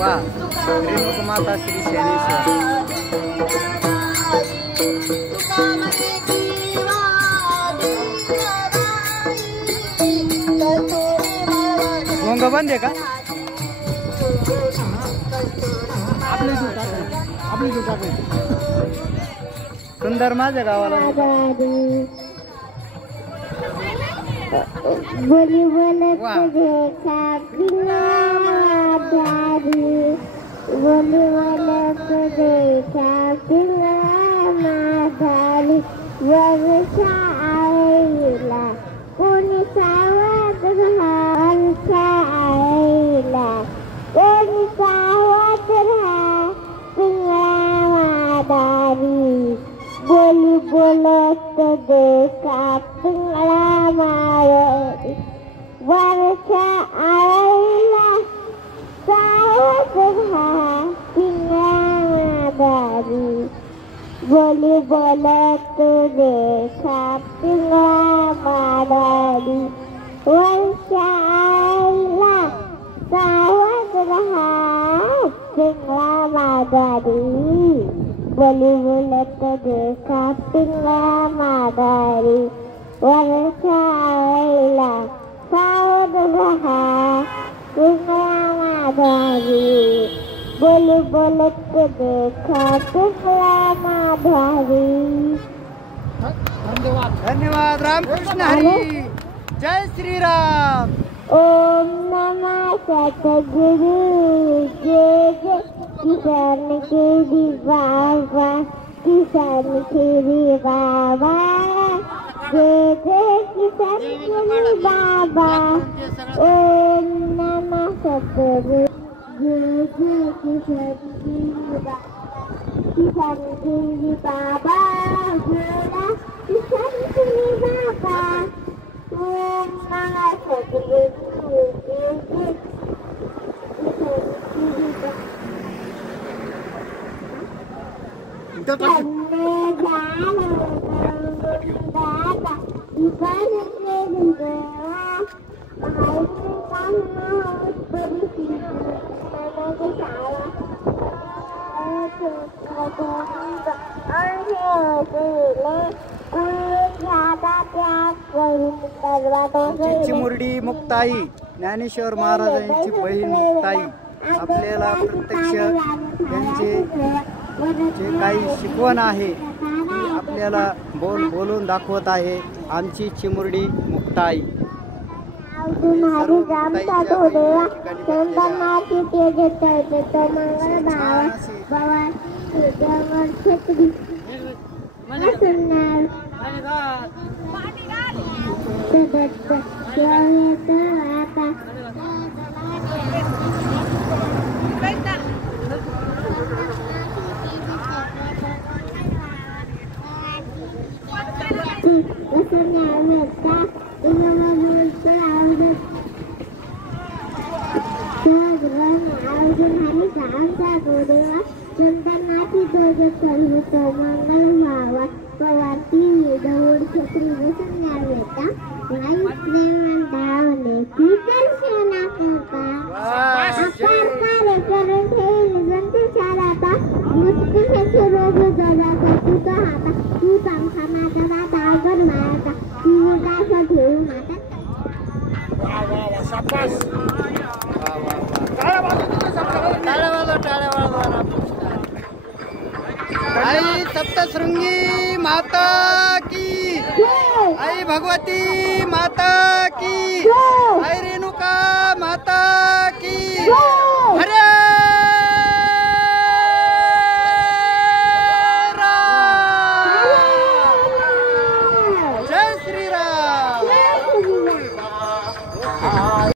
वा रेणुका माता श्री शैलेश्वर भोंगा बंद आहे का आपली सुंदर माझ्या गावाला बोली बोलत देखा पिंगला दारी बोली बोलत देखा पिंगला दारी वर्षा आईला कोणी सावध राहा वर्षा आईला कोणी सावध राहा पिंगला दारी बोली बोलत देखा पिंगला मारी वर्षा आईला सावध राहा पिंगला दारी बोली बोलत देखा पिंगला मारी वर्षा आईला सावध राहा पिंगला मारी बोली बोलत देखा पिंगला मारी वर्षा आईला सावध राहा पिंगला मारी बोली बोलत देखा पिंगला मारी। धन्यवाद रामकृष्ण हरी जय श्री राम। ओम नमः सतगुरु जय जय किसान केरी बाबा किसान केरी बाबा जय जय किसान केरी बाबा। ओम नमः सतगुरु जय जय किसान केरी बाबा किसान केरी बाबा जय किसान केरी बाबा। ओम नमः सतगुरु जय जय किसान केरी बाबा। चिमुरडी मुक्ताई ज्ञानेश्वर महाराजांची बहीण मुक्ताई आपल्याला प्रत्यक्ष त्यांचे जे काही शिकवण आहे ती आपल्याला बोलून दाखवत आहे आमची चिमुरडी मुक्ताई। आई सप्तशृंगी माता की आई भगवती माता की आई